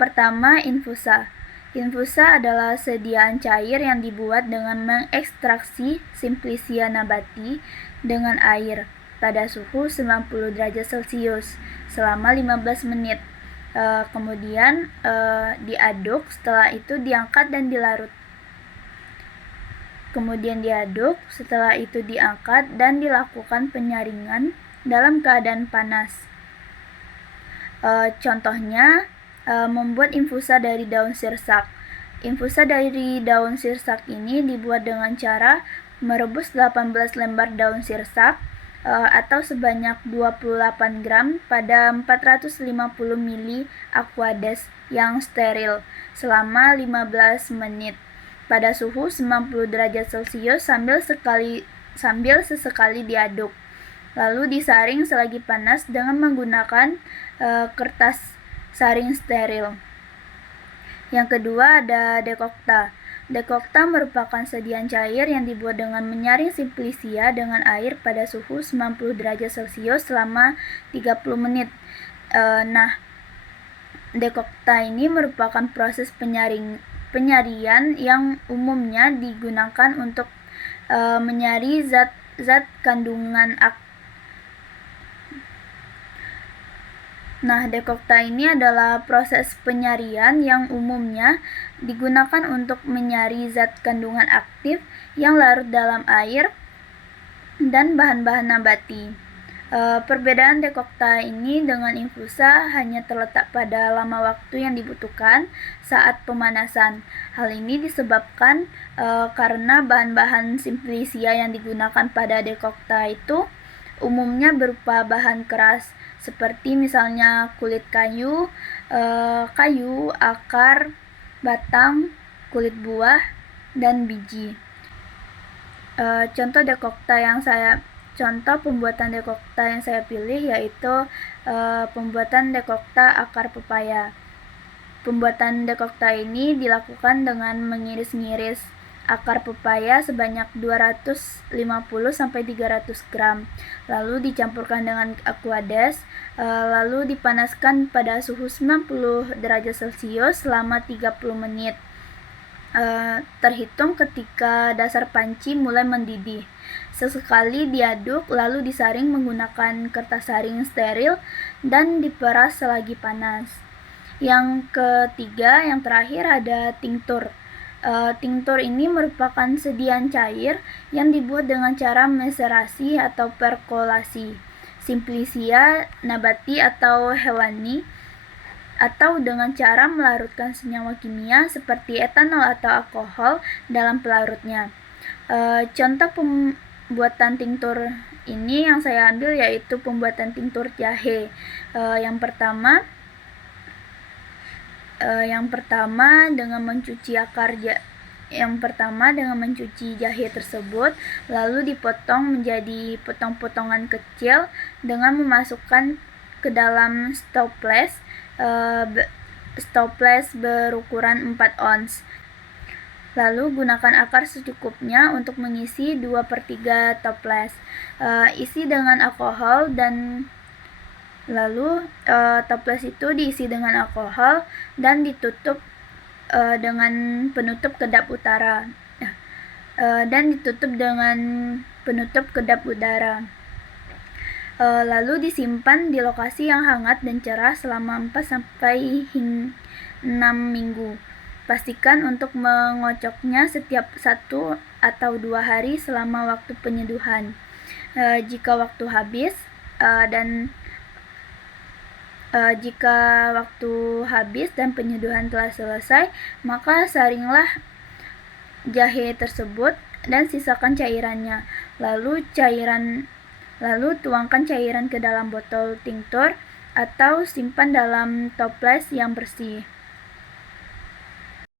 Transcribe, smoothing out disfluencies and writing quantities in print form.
pertama, infusa. Infusa adalah sediaan cair yang dibuat dengan mengekstraksi Simplicia nabati dengan air pada suhu 90 derajat Celcius selama 15 menit. Kemudian diaduk, setelah itu diangkat dan dilarut. Kemudian diaduk, setelah itu diangkat dan dilakukan penyaringan dalam keadaan panas. Contohnya, membuat infusa dari daun sirsak. Infusa dari daun sirsak ini dibuat dengan cara merebus 18 lembar daun sirsak atau sebanyak 28 gram pada 450 ml aquades yang steril selama 15 menit pada suhu 90 derajat Celcius sambil sesekali diaduk. Lalu disaring selagi panas dengan menggunakan kertas saring steril. Yang kedua ada dekokta. Dekokta merupakan sediaan cair yang dibuat dengan menyaring Simplicia dengan air pada suhu 90 derajat Celcius selama 30 menit. Dekokta ini merupakan proses penyarian yang umumnya digunakan untuk menyari zat-zat kandungan aktif. Dekokta ini adalah proses penyarian yang umumnya digunakan untuk menyari zat kandungan aktif yang larut dalam air dan bahan-bahan nabati. Perbedaan dekokta ini dengan infusa hanya terletak pada lama waktu yang dibutuhkan saat pemanasan. Hal ini disebabkan karena bahan-bahan Simplicia yang digunakan pada dekokta itu umumnya berupa bahan keras seperti misalnya kulit kayu, akar, batang, kulit buah, dan biji. Contoh pembuatan dekokta yang saya pilih yaitu pembuatan dekokta akar pepaya. Pembuatan dekokta ini dilakukan dengan mengiris-ngiris akar pepaya sebanyak 250-300 gram, lalu dicampurkan dengan aquades, lalu dipanaskan pada suhu 90 derajat Celcius selama 30 menit. Terhitung ketika dasar panci mulai mendidih. Sesekali diaduk lalu disaring menggunakan kertas saring steril dan diperas selagi panas. Yang ketiga, yang terakhir ada tinktur. Tinktur ini merupakan sediaan cair yang dibuat dengan cara meserasi atau perkolasi Simplicia nabati atau hewani, atau dengan cara melarutkan senyawa kimia seperti etanol atau alkohol dalam pelarutnya. Contoh pembuatan tinktur ini yang saya ambil yaitu pembuatan tinktur jahe. Yang pertama dengan mencuci jahe tersebut, lalu dipotong menjadi potong-potongan kecil dengan memasukkan ke dalam stoples berukuran 4 ons. Lalu gunakan akar secukupnya untuk mengisi 2/3 toples. Isi dengan alkohol dan lalu toples itu diisi dengan alkohol dan ditutup dengan penutup kedap udara. Lalu disimpan di lokasi yang hangat dan cerah selama 4-6 minggu. Pastikan untuk mengocoknya setiap 1 atau 2 hari selama waktu penyeduhan. Jika waktu habis dan penyeduhan telah selesai, maka saringlah jahe tersebut dan sisakan cairannya. Lalu tuangkan cairan ke dalam botol tinktur atau simpan dalam toples yang bersih.